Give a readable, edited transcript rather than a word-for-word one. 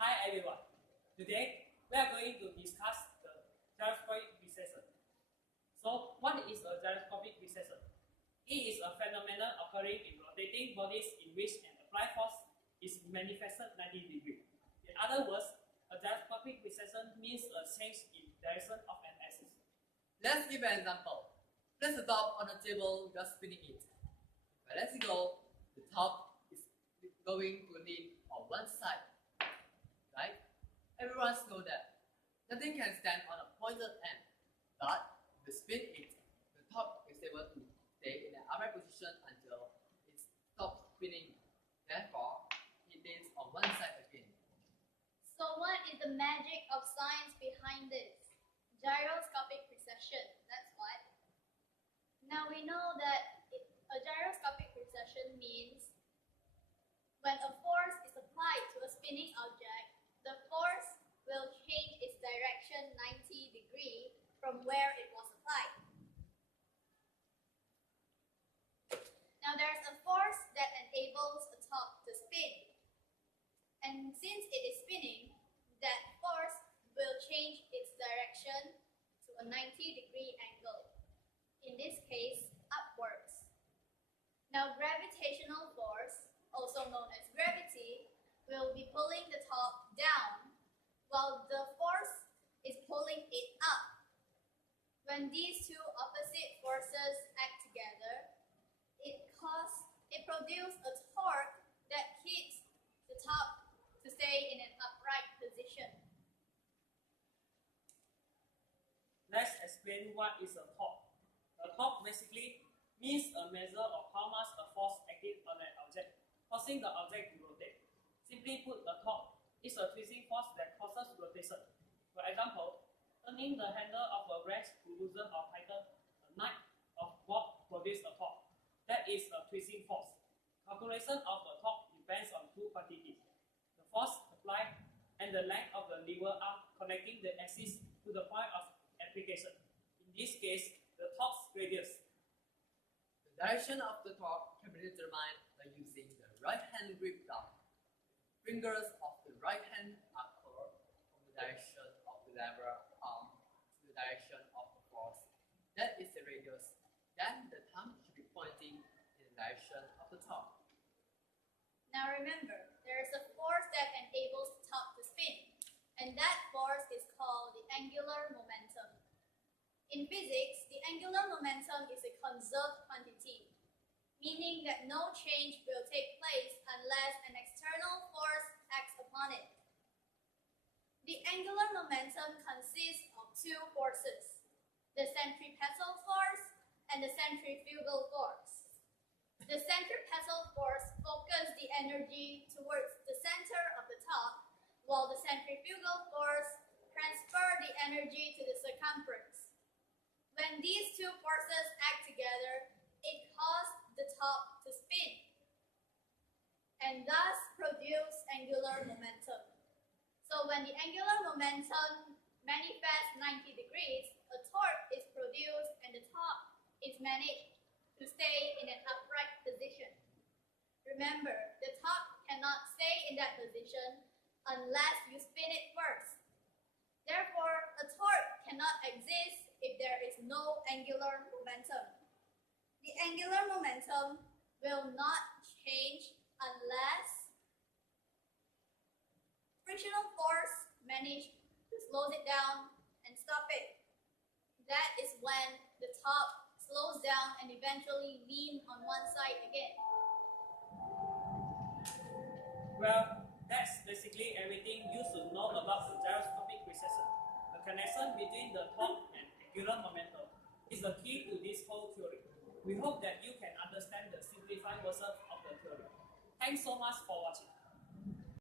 Hi everyone. Today we are going to discuss the gyroscopic precession. So what is a gyroscopic precession? It is a phenomenon occurring in rotating bodies in which an applied force is manifested 90 degrees. In other words, a gyroscopic precession means a change in direction of an axis. Let's give an example. Place a top on a table, just spinning it. When let's go, the top is going to lean on one side. Right? Everyone knows that. Nothing can stand on a pointed end. But if you spin it, the top is able to stay in an upright position until it stops spinning. Therefore, it leans on one side again. So what is the magic of science behind this? Gyroscopic precession, that's what. Now we know that a gyroscopic precession means when a force is applied to a spinning object, the force will change its direction 90 degrees from where it was applied. Now there's a force that enables a top to spin. And since it is spinning, that force will change its direction to a 90-degree angle. In this case, upwards. Now gravitational force, also known as gravity, will be pulling the top down while the force is pulling it up. When these two opposite forces act together, it produces a torque that keeps the top to stay in an upright position. Let's explain what is a torque. A torque basically means a measure of how much a force acting on an object, causing the object to rotate. Simply put, a torque is a twisting force that causes rotation. For example, turning the handle of a wrench to loosen or tighten a nut of bolt produces a torque. That is a twisting force. Calculation of a torque depends on two quantities: the force applied and the length of the lever arm connecting the axis to the point of application. In this case, the torque's radius. The direction of the torque can be determined by using the right hand grip thumb. Fingers of the right hand are curved from the direction of the lever arm to the direction of the force. That is the radius. Then the thumb should be pointing in the direction of the top. Now remember, there is a force that enables the top to spin, and that force is called the angular momentum. In physics, the angular momentum is a conserved quantity, meaning that no change will take place unless an external force acts upon it. The angular momentum consists of two forces, the centripetal force and the centrifugal force. The centripetal force focuses the energy towards the center of the top, while the centrifugal force transfers the energy to the circumference. When these two forces act together, it causes the top to spin and thus produce angular momentum. So when the angular momentum manifests 90 degrees, a torque is produced and the top is managed to stay in an upright position. Remember, the top cannot stay in that position unless you spin it first. Therefore, a torque cannot exist if there is no angular momentum. The angular momentum will not change unless frictional force manages to slow it down and stop it. That is when the top slows down and eventually lean on one side again. Well, that's basically everything you should know about the gyroscopic precession. The connection between the torque and angular momentum is the key to this whole theory. We hope that you can understand the simplified version of the theory. Thanks so much for watching.